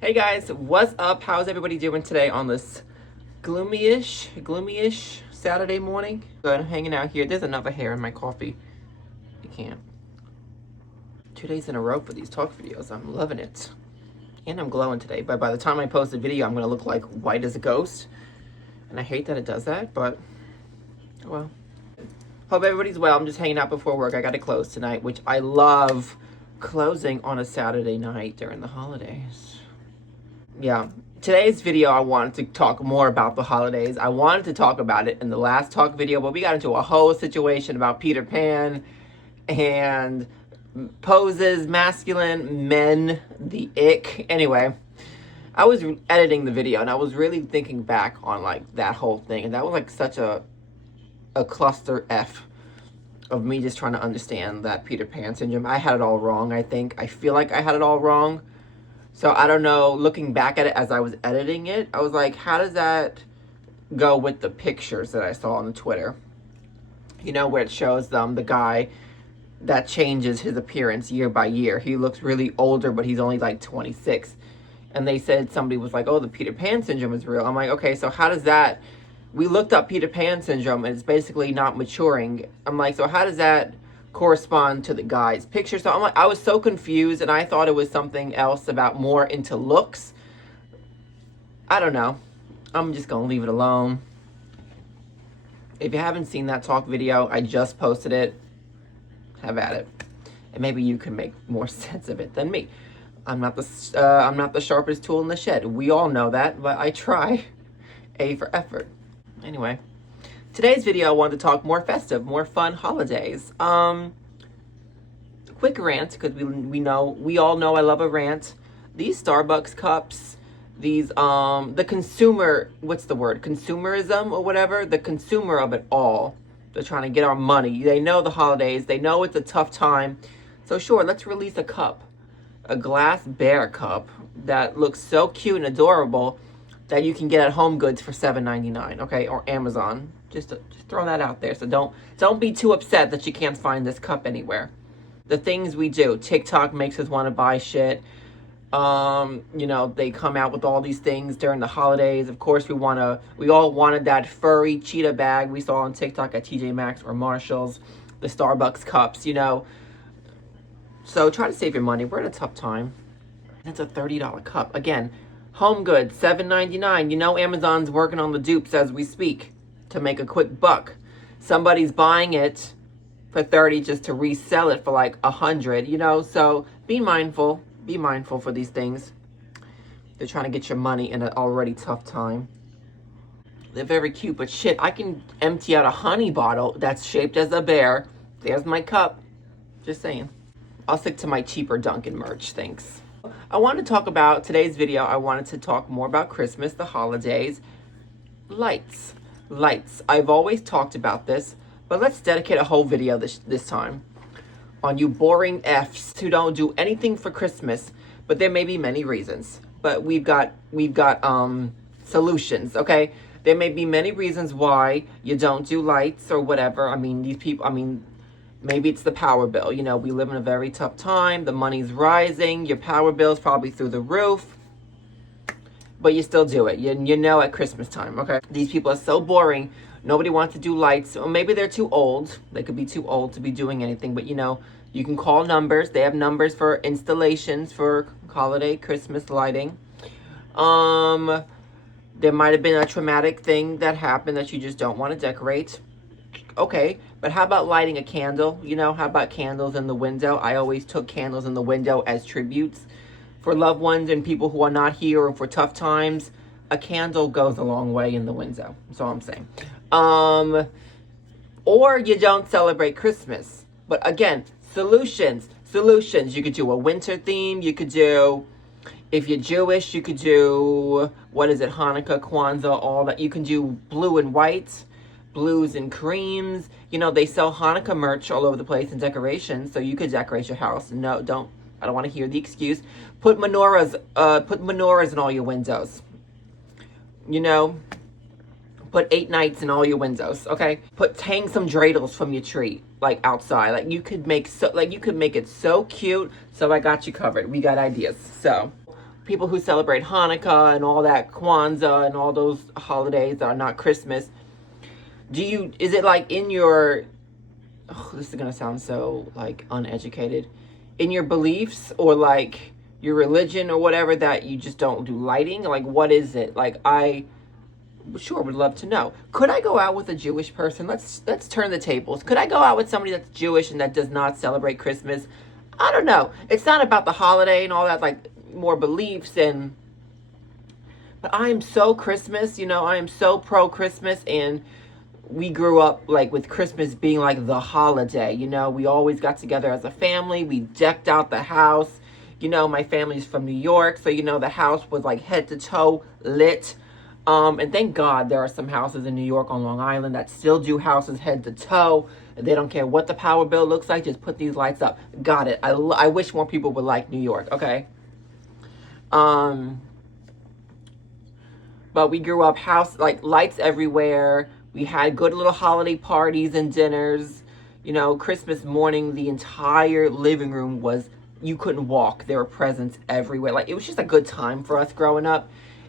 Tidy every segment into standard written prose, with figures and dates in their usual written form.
Hey guys, what's up? How's everybody doing today on this gloomy-ish Saturday morning? Good, hanging out here. There's another hair in my coffee. You can't. 2 days in a row for these talk videos. I'm loving it. And I'm glowing today, but by the time I post the video, I'm gonna look like white as a ghost. And I hate that it does that, but oh well. Hope everybody's well. I'm just hanging out before work. I gotta close tonight, which I love closing on a Saturday night during the holidays. Yeah, today's video I wanted to talk more about the holidays. I wanted to talk about it in the last talk video, but we got into a whole situation about Peter Pan and poses, masculine, men, the ick. Anyway, I was editing the video and I was really thinking back on like that whole thing, and that was like such a cluster F of me just trying to understand that Peter Pan syndrome. I had it all wrong, I think. I feel like I had it all wrong. So I don't know, looking back at it as I was editing it, I was like, how does that go with the pictures that I saw on Twitter? You know, where it shows them, the guy that changes his appearance year by year. He looks really older, but he's only like 26. And they said somebody was like, oh, the Peter Pan syndrome is real. I'm like, okay, so how does that... We looked up Peter Pan syndrome, and it's basically not maturing. I'm like, so how does that correspond to the guy's picture? So I'm like, I was so confused, and I thought it was something else about more into looks. I don't know. I'm just gonna leave it alone. If you haven't seen that talk video, I just posted it. Have at it, and maybe you can make more sense of it than me. I'm not the sharpest tool in the shed. We all know that, but I try. A for effort. Anyway. Today's video, I wanted to talk more festive, more fun holidays. Quick rant, because we all know I love a rant. These Starbucks cups, these the consumer, what's the word? Consumerism or whatever, the consumer of it all. They're trying to get our money. They know the holidays. They know it's a tough time. So sure, let's release a cup, a glass bear cup that looks so cute and adorable that you can get at Home Goods for $7.99, okay, or Amazon. Just throw that out there. So don't be too upset that you can't find this cup anywhere. The things we do, TikTok makes us want to buy shit. You know, they come out with all these things during the holidays. Of course, we all wanted that furry cheetah bag we saw on TikTok at TJ Maxx or Marshall's, the Starbucks cups, you know. So try to save your money. We're in a tough time. It's a $30 cup. Again, Home Goods, $7.99. You know Amazon's working on the dupes as we speak to make a quick buck. Somebody's buying it for $30 just to resell it for like $100, you know. So be mindful for these things. They're trying to get your money in an already tough time. They're very cute, but shit, I can empty out a honey bottle that's shaped as a bear. There's my cup. Just saying. I'll stick to my cheaper Dunkin' merch, thanks. I wanted to talk about today's video. I wanted to talk more about Christmas, the holidays, lights. I've always talked about this, but let's dedicate a whole video this time on you boring Fs who don't do anything for Christmas. But there may be many reasons, but we've got solutions, okay? There may be many reasons why you don't do lights or whatever. I mean, these people, maybe it's the power bill. You know, we live in a very tough time. The money's rising. Your power bill's probably through the roof. But you still do it. You know at Christmas time, okay? These people are so boring. Nobody wants to do lights. Or maybe they're too old. They could be too old to be doing anything. But, you know, you can call numbers. They have numbers for installations for holiday, Christmas lighting. There might have been a traumatic thing that happened that you just don't want to decorate. Okay, but how about lighting a candle? You know, how about candles in the window? I always took candles in the window as tributes for loved ones and people who are not here or for tough times. A candle goes a long way in the window. That's all I'm saying. Or you don't celebrate Christmas. But again, solutions. You could do a winter theme. You could do, if you're Jewish, you could do, Hanukkah, Kwanzaa, all that. You can do blue and white. Blues and creams. You know, they sell Hanukkah merch all over the place and decorations, so you could decorate your house. No, don't. I don't want to hear the excuse. Put menorahs in all your windows. You know, put 8 nights in all your windows, okay? Hang some dreidels from your tree, like outside. Like you could make it so cute. So I got you covered. We got ideas. So people who celebrate Hanukkah and all that, Kwanzaa and all those holidays that are not Christmas, is it like in your, oh, this is going to sound so like uneducated, in your beliefs or like your religion or whatever that you just don't do lighting? Like, what is it? Like, I sure would love to know. Could I go out with a Jewish person? Let's turn the tables. Could I go out with somebody that's Jewish and that does not celebrate Christmas? I don't know. It's not about the holiday and all that, like more beliefs and, but I am so Christmas, I am so pro Christmas, and we grew up like with Christmas being like the holiday, we always got together as a family. We decked out the house. My family's from New York, so the house was like head to toe lit. And thank God there are some houses in New York on Long Island that still do houses head to toe. They don't care what the power bill looks like, just put these lights up. Got it. I wish more people would like New York, okay? But we grew up like lights everywhere. We had good little holiday parties and dinners. Christmas morning, the entire living room you couldn't walk. There were presents everywhere. Like, it was just a good time for us growing up.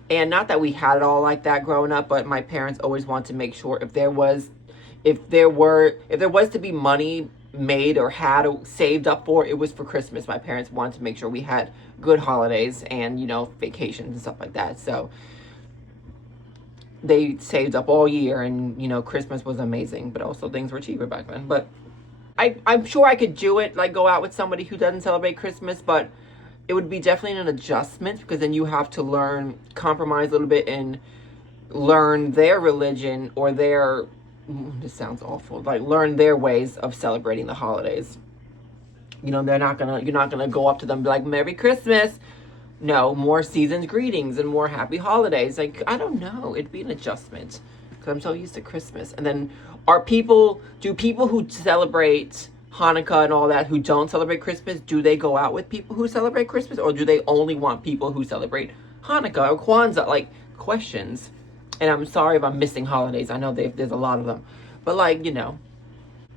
And not that we had it all like that growing up, but my parents always wanted to make sure if there was to be money made or had saved up for, it was for Christmas. My parents wanted to make sure we had good holidays and, vacations and stuff like that. So they saved up all year, and, Christmas was amazing, but also things were cheaper back then. But I'm sure I could do it, like go out with somebody who doesn't celebrate Christmas, but it would be definitely an adjustment, because then you have to compromise a little bit and learn their religion or this sounds awful, like learn their ways of celebrating the holidays. You're not gonna go up to them and be like, Merry Christmas. No, more season's greetings and more happy holidays. Like, I don't know. It'd be an adjustment because I'm so used to Christmas. And then do people who celebrate Hanukkah and all that who don't celebrate Christmas, do they go out with people who celebrate Christmas, or do they only want people who celebrate Hanukkah or Kwanzaa? Like, questions. And I'm sorry if I'm missing holidays. I know there's a lot of them. But like,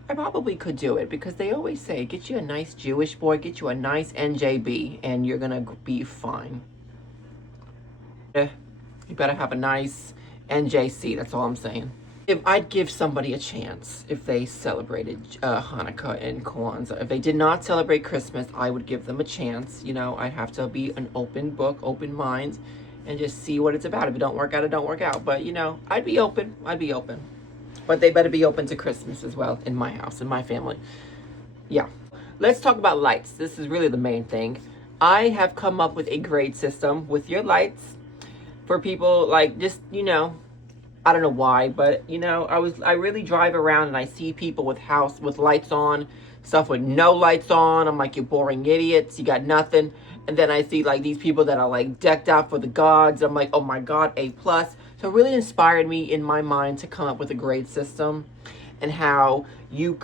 I probably could do it, because they always say, get you a nice Jewish boy, get you a nice NJB, and you're gonna be fine. You better have a nice NJC, that's all I'm saying. If I'd give somebody a chance if they celebrated Hanukkah and Kwanzaa. If they did not celebrate Christmas, I would give them a chance. I'd have to be an open book, open mind, and just see what it's about. If it don't work out, it don't work out. But, I'd be open. But they better be open to Christmas as well in my house, in my family. Yeah. Let's talk about lights. This is really the main thing. I have come up with a grade system with your lights for people, like, just, I don't know why, but, I really drive around and I see people with lights on, stuff with no lights on. I'm like, you boring idiots. You got nothing. And then I see, like, these people that are, like, decked out for the gods. I'm like, oh, my God, A+. So it really inspired me in my mind to come up with a grade system and how you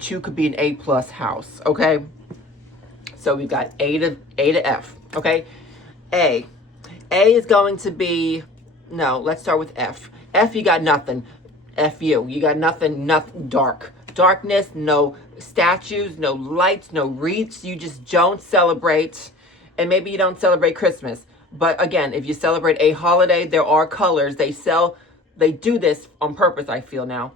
two could be an A+ house, okay? So we got A to F, okay? A is going to be, no, let's start with F. F, you got nothing. F you got nothing dark. Darkness, no statues, no lights, no wreaths. You just don't celebrate. And maybe you don't celebrate Christmas. But again, if you celebrate a holiday, there are colors. They do this on purpose, I feel now.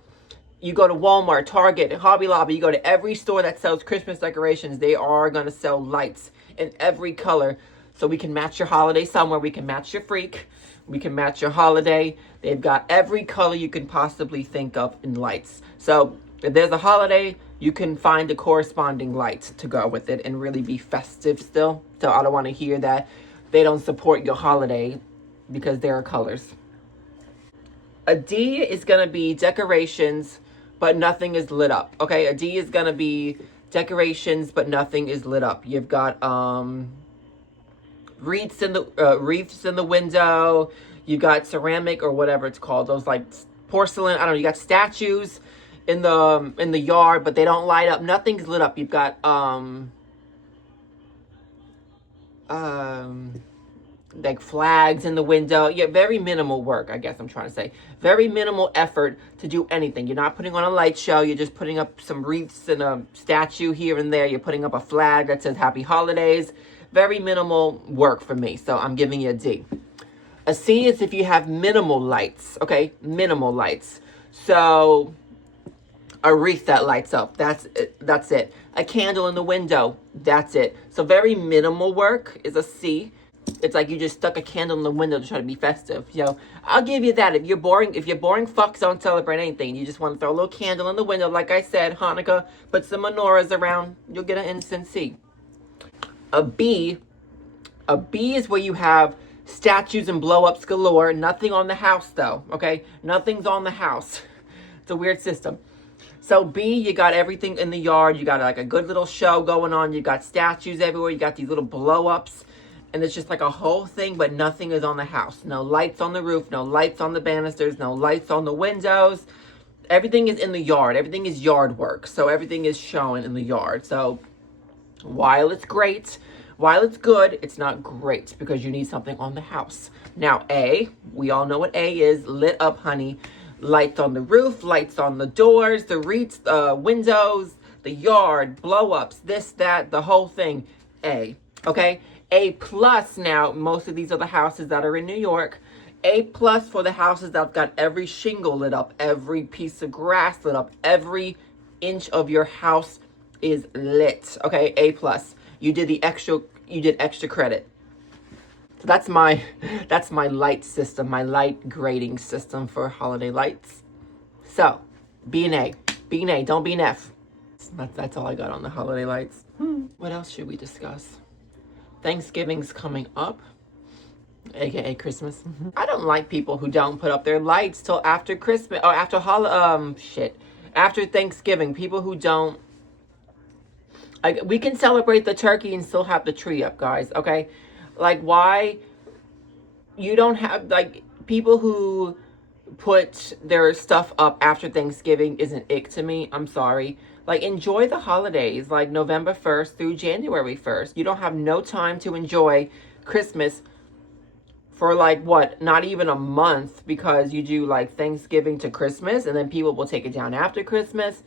You go to Walmart, Target, Hobby Lobby, you go to every store that sells Christmas decorations, they are going to sell lights in every color. So we can match your holiday somewhere. We can match your freak. We can match your holiday. They've got every color you can possibly think of in lights. So if there's a holiday, you can find the corresponding lights to go with it and really be festive still. So I don't want to hear that they don't support your holiday because there are colors. A D is going to be decorations, but nothing is lit up. Okay, a D is going to be decorations, but nothing is lit up. You've got wreaths in the window. You got ceramic or whatever it's called. Those like porcelain. I don't know. You got statues in the yard, but they don't light up. Nothing's lit up. You've got like flags in the window. Yeah, very minimal work, I guess I'm trying to say. Very minimal effort to do anything. You're not putting on a light show. You're just putting up some wreaths and a statue here and there. You're putting up a flag that says Happy Holidays. very minimal work for me. So I'm giving you a D. A C is if you have minimal lights, okay? Minimal lights. So a wreath that lights up, that's it. A candle in the window, that's it. So very minimal work is a C. It's like you just stuck a candle in the window to try to be festive. Yo, I'll give you that. If you're boring fucks don't celebrate anything. You just want to throw a little candle in the window, like I said, Hanukkah, put some menorahs around, you'll get an instant C. A B is where you have statues and blow-ups galore. Nothing on the house, though, okay? Nothing's on the house. It's a weird system. So B, you got everything in the yard. You got like a good little show going on. You got statues everywhere. You got these little blow-ups. And it's just like a whole thing, but nothing is on the house. No lights on the roof. No lights on the banisters. No lights on the windows. Everything is in the yard. Everything is yard work. So everything is shown in the yard. So while it's great, while it's good, it's not great because you need something on the house. Now, A, we all know what A is. Lit up, honey. Lights on the roof, lights on the doors, the wreaths, windows, the yard, blow-ups, this, that, the whole thing. A, okay? A plus now, most of these are the houses that are in New York. A plus for the houses that've got every shingle lit up, every piece of grass lit up, every inch of your house is lit. Okay, A plus. You did extra credit. So that's my light system, my light grading system for holiday lights. So B and A. B and A, don't be an F. That's all I got on the holiday lights. What else should we discuss? Thanksgiving's coming up, aka Christmas. I don't like people who don't put up their lights till after Christmas or after Thanksgiving. People who don't. We can celebrate the turkey and still have the tree up, guys. Okay, like why you don't have like people who put their stuff up after Thanksgiving is an ick to me. I'm sorry. Like, enjoy the holidays, like November 1st through January 1st. You don't have no time to enjoy Christmas for like, what, not even a month because you do like Thanksgiving to Christmas and then people will take it down after Christmas.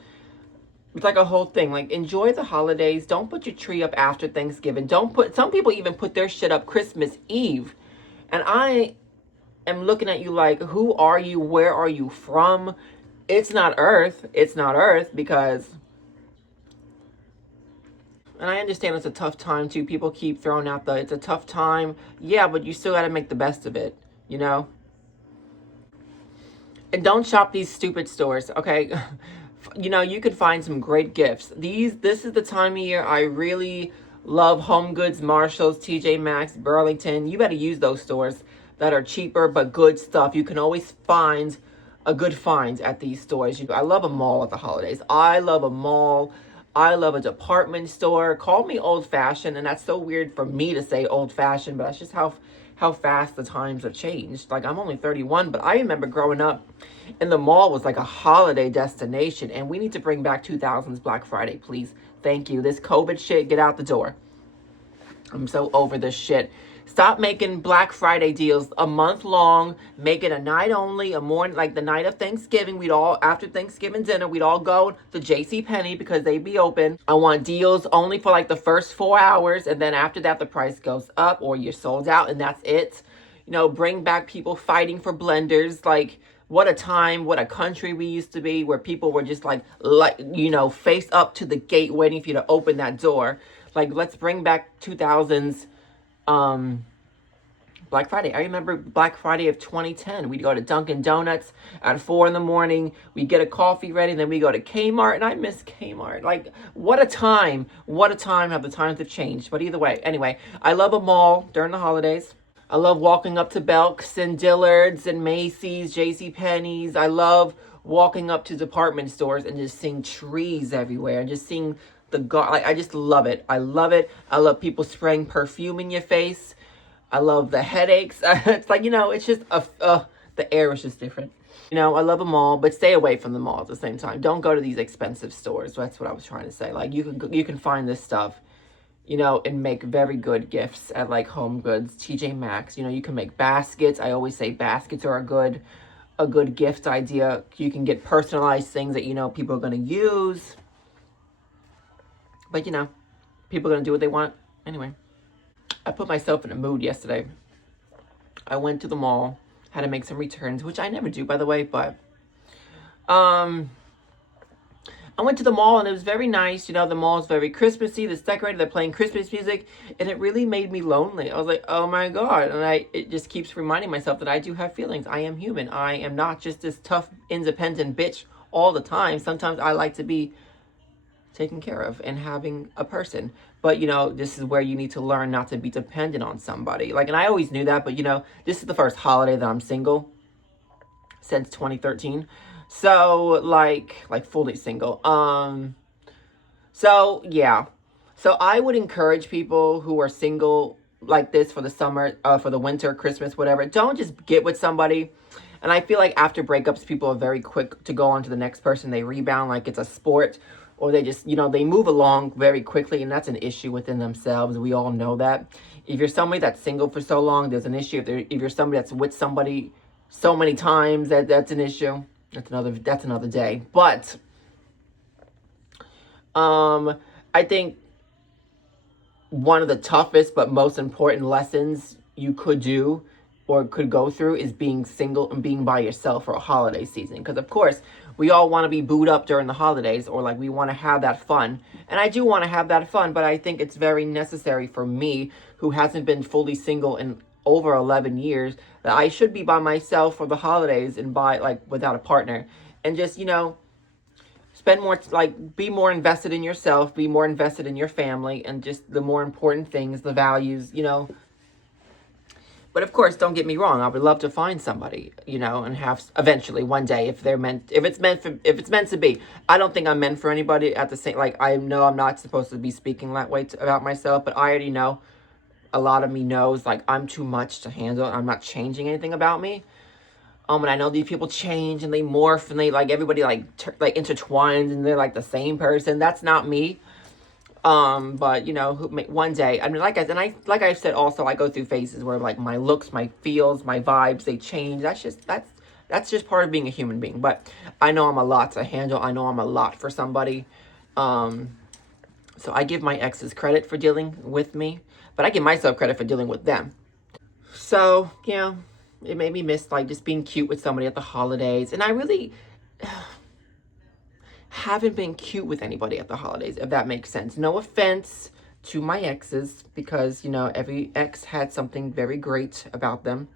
It's like a whole thing. Like, enjoy the holidays. Don't put your tree up after Thanksgiving. Some people even put their shit up Christmas Eve. And I am looking at you like, who are you? Where are you from? It's not Earth. It's not Earth because... And I understand it's a tough time too. People keep throwing out it's a tough time. Yeah, but you still got to make the best of it, you know? And don't shop these stupid stores, okay? You know, you could find some great gifts. This is the time of year I really love Home Goods, Marshalls, TJ Maxx, Burlington. You better use those stores that are cheaper but good stuff. You can always find a good find at these stores. I love a mall at the holidays. I love a mall. I love a department store. Call me old-fashioned, and that's so weird for me to say old-fashioned, but that's just how fast the times have changed. Like, I'm only 31, but I remember growing up, and the mall was like a holiday destination, and we need to bring back 2000s Black Friday, please. Thank you. This COVID shit, get out the door. I'm so over this shit. Stop making Black Friday deals a month long. Make it a night only, a morning, like the night of Thanksgiving. After Thanksgiving dinner, we'd all go to JCPenney because they'd be open. I want deals only for like the first 4 hours. And then after that, the price goes up or you're sold out and that's it. You know, bring back people fighting for blenders. Like, what a time, what a country we used to be where people were just like, you know, face up to the gate waiting for you to open that door. Like, let's bring back 2000s Black Friday. I remember Black Friday of 2010. We'd go to Dunkin' Donuts at 4 a.m. We'd get a coffee ready, and then we go to Kmart, and I miss Kmart. Like, what a time. What a time. How the times have changed. But either way, anyway, I love a mall during the holidays. I love walking up to Belk's and Dillard's and Macy's, JCPenney's. I love walking up to department stores and just seeing trees everywhere and just seeing I just love it. I love it. I love people spraying perfume in your face. I love the headaches. It's like, you know, it's just, the air is just different. You know, I love a mall, but stay away from the mall at the same time. Don't go to these expensive stores. That's what I was trying to say. Like, you can find this stuff, you know, and make very good gifts at, like, Home Goods, TJ Maxx. You know, you can make baskets. I always say baskets are a good gift idea. You can get personalized things that, you know, people are going to use. But, you know, people are going to do what they want anyway. I put myself in a mood yesterday. I went to the mall, had to make some returns, which I never do, by the way, but um, I went to the mall and it was very nice. You know, the mall is very Christmassy. It's decorated. They're playing Christmas music, and it really made me lonely. I was like, oh my God. And it just keeps reminding myself that I do have feelings. I am human. I am not just this tough, independent bitch all the time. Sometimes I like to be taken care of and having a person. But, you know, this is where you need to learn not to be dependent on somebody. Like, and I always knew that, but, you know, this is the first holiday that I'm single since 2013. So, like fully single. So, yeah. So, I would encourage people who are single like this for the summer, for the winter, Christmas, whatever. Don't just get with somebody. And I feel like after breakups, people are very quick to go on to the next person. They rebound like it's a sport. Or they just, you know, they move along very quickly. And that's an issue within themselves. We all know that. If you're somebody that's single for so long, there's an issue. If you're somebody that's with somebody so many times, that's an issue. That's another day. But I think one of the toughest but most important lessons you could do or could go through is being single and being by yourself for a holiday season. Because of course, we all want to be booed up during the holidays, or like we want to have that fun. And I do want to have that fun, but I think it's very necessary for me, who hasn't been fully single in over 11 years, that I should be by myself for the holidays and without a partner. And just, you know, spend more, be more invested in yourself, be more invested in your family, and just the more important things, the values, you know. But of course, don't get me wrong. I would love to find somebody, you know, and have eventually one day if it's meant to be. I don't think I'm meant for anybody at the same. Like, I know I'm not supposed to be speaking that way about myself, but I already know. A lot of me knows, like, I'm too much to handle. I'm not changing anything about me. And I know these people change and they morph and they everybody intertwines and they're like the same person. That's not me. But you know, one day, I mean, like I said, also, I go through phases where like my looks, my feels, my vibes, they change. That's just part of being a human being. But I know I'm a lot to handle. I know I'm a lot for somebody. So I give my exes credit for dealing with me, but I give myself credit for dealing with them. So, you know, it made me miss like just being cute with somebody at the holidays. And I really haven't been cute with anybody at the holidays, if that makes sense. No offense to my exes, because, you know, every ex had something very great about them.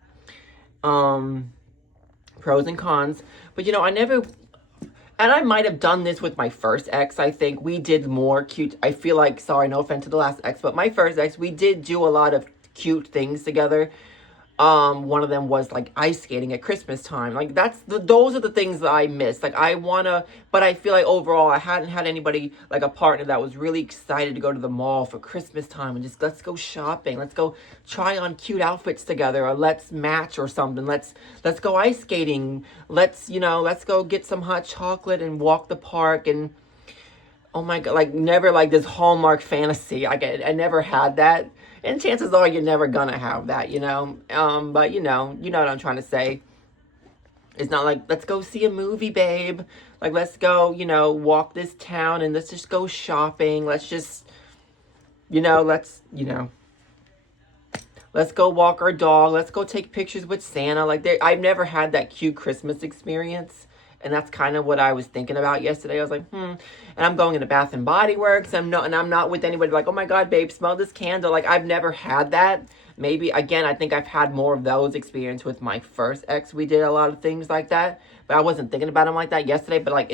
Pros and cons. But, you know, and I might have done this with my first ex. I think we did more cute. I feel like, sorry, no offense to the last ex, but my first ex, we did do a lot of cute things together. One of them was like ice skating at Christmas time. Like those are the things that I miss. Like but I feel like overall I hadn't had anybody, like a partner that was really excited to go to the mall for Christmas time and just let's go shopping. Let's go try on cute outfits together, or let's match or something. Let's go ice skating. Let's go get some hot chocolate and walk the park. And oh my God, like never like this Hallmark fantasy. I never had that. And chances are you're never gonna have that, you know. But you know what I'm trying to say. It's not like, let's go see a movie, babe. Like, let's go, you know, walk this town and let's just go shopping. Let's just, let's go walk our dog. Let's go take pictures with Santa. Like, I've never had that cute Christmas experience. And that's kind of what I was thinking about yesterday. I was like, And I'm going into Bath and Body Works. And I'm not with anybody like, oh my God, babe, smell this candle. Like, I've never had that. Maybe, again, I think I've had more of those experiences with my first ex. We did a lot of things like that. But I wasn't thinking about him like that yesterday. But like,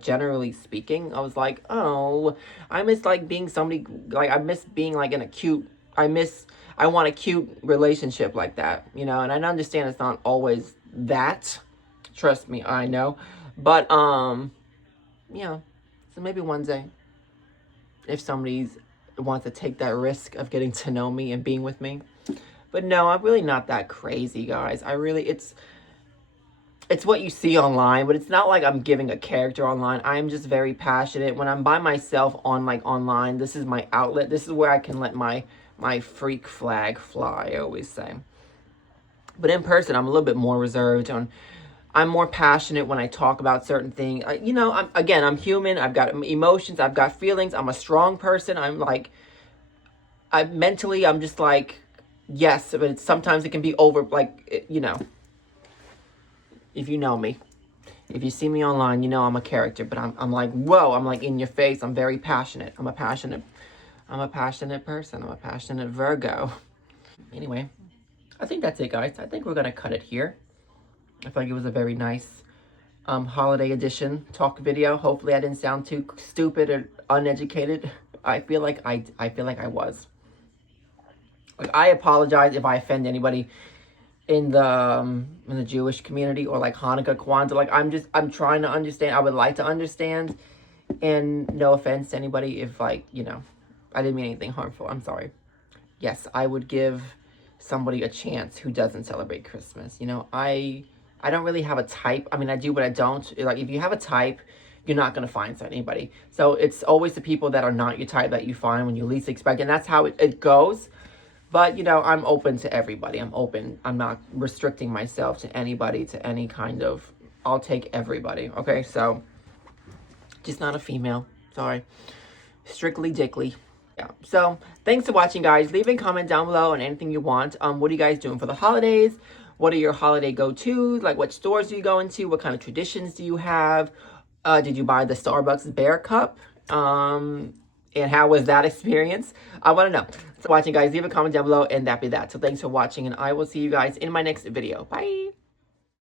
generally speaking, I was like, oh, I miss like being somebody, like I miss being like in a cute, I want a cute relationship like that, you know. And I understand it's not always that. Trust me, I know. But, so maybe one day, if somebody wants to take that risk of getting to know me and being with me. But no, I'm really not that crazy, guys. It's what you see online, but it's not like I'm giving a character online. I'm just very passionate. When I'm by myself online, this is my outlet. This is where I can let my freak flag fly, I always say. But in person, I'm a little bit more reserved I'm more passionate when I talk about certain things. I'm human. I've got emotions. I've got feelings. I'm a strong person. I'm like, mentally, I'm just like, yes, but sometimes it can be over, like, you know, if you know me. If you see me online, you know I'm a character, but I'm like, whoa, I'm like in your face. I'm very passionate. I'm a passionate person. I'm a passionate Virgo. Anyway, I think that's it, guys. I think we're gonna cut it here. I feel like it was a very nice holiday edition talk video. Hopefully I didn't sound too stupid or uneducated. I feel like I was. Like, I apologize if I offend anybody in the Jewish community, or like Hanukkah, Kwanzaa. Like, I'm trying to understand. I would like to understand, and no offense to anybody if, like, you know, I didn't mean anything harmful. I'm sorry. Yes, I would give somebody a chance who doesn't celebrate Christmas. You know, I don't really have a type. I mean, I do, but I don't. Like, if you have a type, you're not going to find anybody. So it's always the people that are not your type that you find when you least expect. And that's how it goes. But, you know, I'm open to everybody. I'm open. I'm not restricting myself to anybody, to any kind of... I'll take everybody, okay? So, just not a female. Sorry. Strictly dickly. Yeah. So, thanks for watching, guys. Leave a comment down below on anything you want. What are you guys doing for the holidays? What are your holiday go-tos? Like, what stores do you go into? What kind of traditions do you have? Did you buy the Starbucks Bear Cup? And how was that experience? I want to know. So watching, guys, leave a comment down below, and that be that. So thanks for watching, and I will see you guys in my next video. Bye.